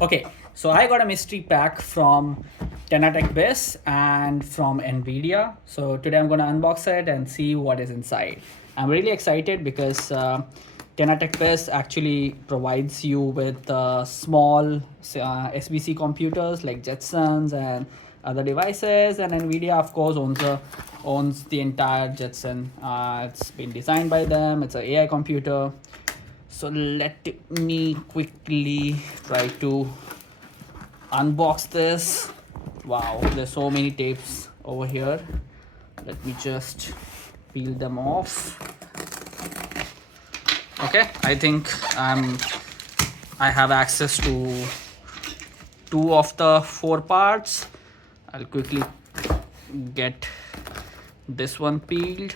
Okay, so I got a mystery pack from Tenatech Biz and from NVIDIA. So today I'm going to unbox it and see what is inside. I'm really excited because Tenatech Biz actually provides you with small SBC computers like Jetsons and other devices, and NVIDIA of course owns the entire Jetson. It's been designed by them. It's an AI computer. So let me quickly try to unbox this. Wow, there's so many tapes over here. Let me just peel them off. Okay, I think I have access to 2 of the 4 parts. I'll quickly get this one peeled.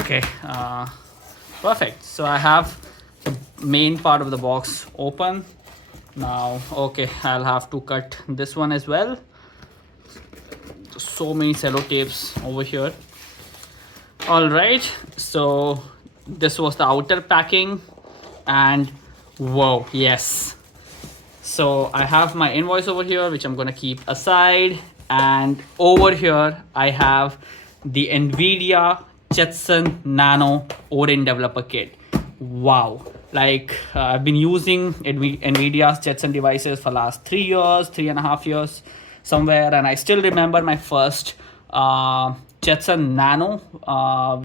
Okay, perfect. So I have the main part of the box open now. Okay, I'll have to cut this one as well. So many sellotapes over here. All right, so this was the outer packing, and whoa, yes. So I have my invoice over here, which I'm gonna keep aside, and over here I have the NVIDIA Jetson Nano ORIN developer kit. Wow, like I've been using NVIDIA's Jetson devices for last 3 years, 3.5 years somewhere, and I still remember my first Jetson Nano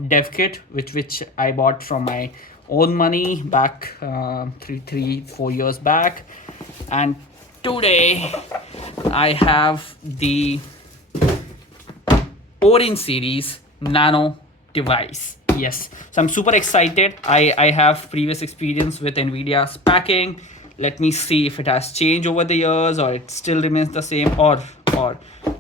dev kit, which I bought from my own money back 4 years back. And today I have the Orin series Nano device. Yes, so I'm super excited. I have previous experience with NVIDIA's packing. Let me see if it has changed over the years or it still remains the same, or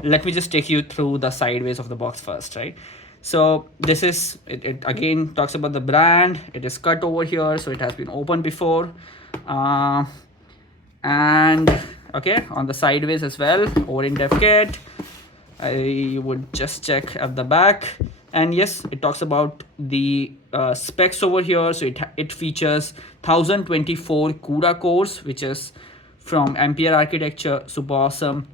let me just take you through the sideways of the box first, right? So this is it again talks about the brand. It is cut over here, so it has been opened before. And okay, on the sideways as well, Orin dev kit. I would just check at the back, and yes, it talks about the specs over here. So it features 1024 CUDA cores, which is from Ampere architecture. Super awesome.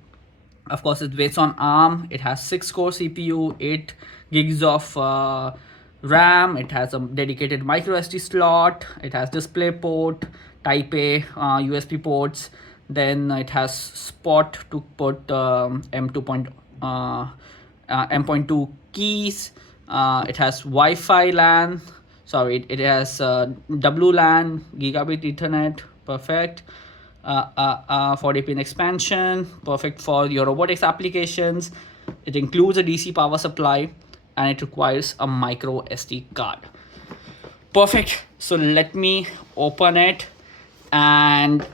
Of course, it's based on ARM. It has 6-core CPU, 8 gigs of RAM. It has a dedicated micro SD slot. It has display port, Type A USB ports. Then it has spot to put M.2 keys. It has Wi-Fi LAN. Sorry, it has WLAN, gigabit Ethernet. Perfect. 40-pin expansion, perfect for your robotics applications. It includes a DC power supply, and it requires a micro SD card. Perfect. So let me open it. And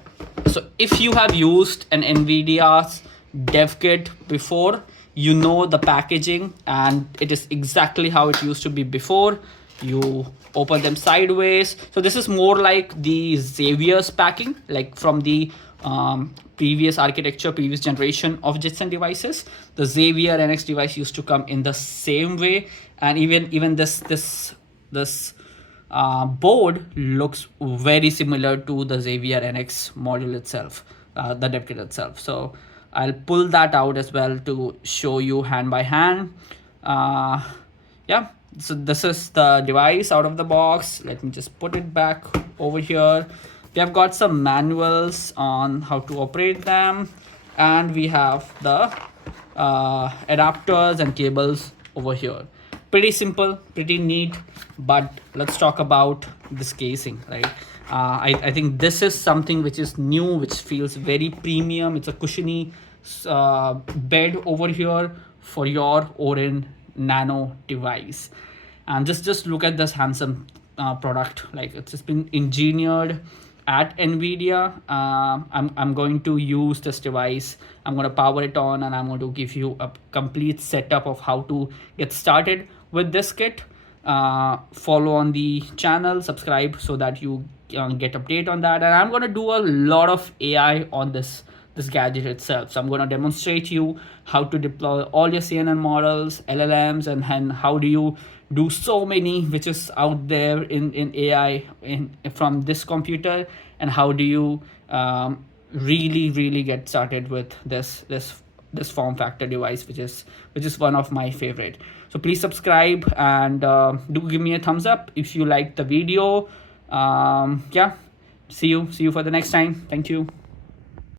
so if you have used an NVIDIA's dev kit before, you know the packaging, and it is exactly how it used to be before. You open them sideways. So this is more like the Xavier's packing, like from the previous architecture, previous generation of Jetson devices. The Xavier NX device used to come in the same way, and even this board looks very similar to the Xavier NX module itself, the dev kit itself. So I'll pull that out as well to show you hand by hand. Yeah, so this is the device out of the box. Let me just put it back over here. We have got some manuals on how to operate them, and we have the adapters and cables over here. Pretty simple, pretty neat, but let's talk about this casing, right? I think this is something which is new, which feels very premium. It's a cushiony bed over here for your Orin Nano device. And just look at this handsome product. Like, it's just been engineered at NVIDIA. I'm going to use this device. I'm going to power it on, and I'm going to give you a complete setup of how to get started with this kit. Follow on the channel, subscribe so that you get update on that. And I'm going to do a lot of AI on this gadget itself. So I'm going to demonstrate you how to deploy all your CNN models, LLMs, and how do you do so many which is out there in AI from this computer, and how do you really get started with this form factor device, which is one of my favorite. So please subscribe, and do give me a thumbs up if you like the video. Yeah, see you for the next time. Thank you.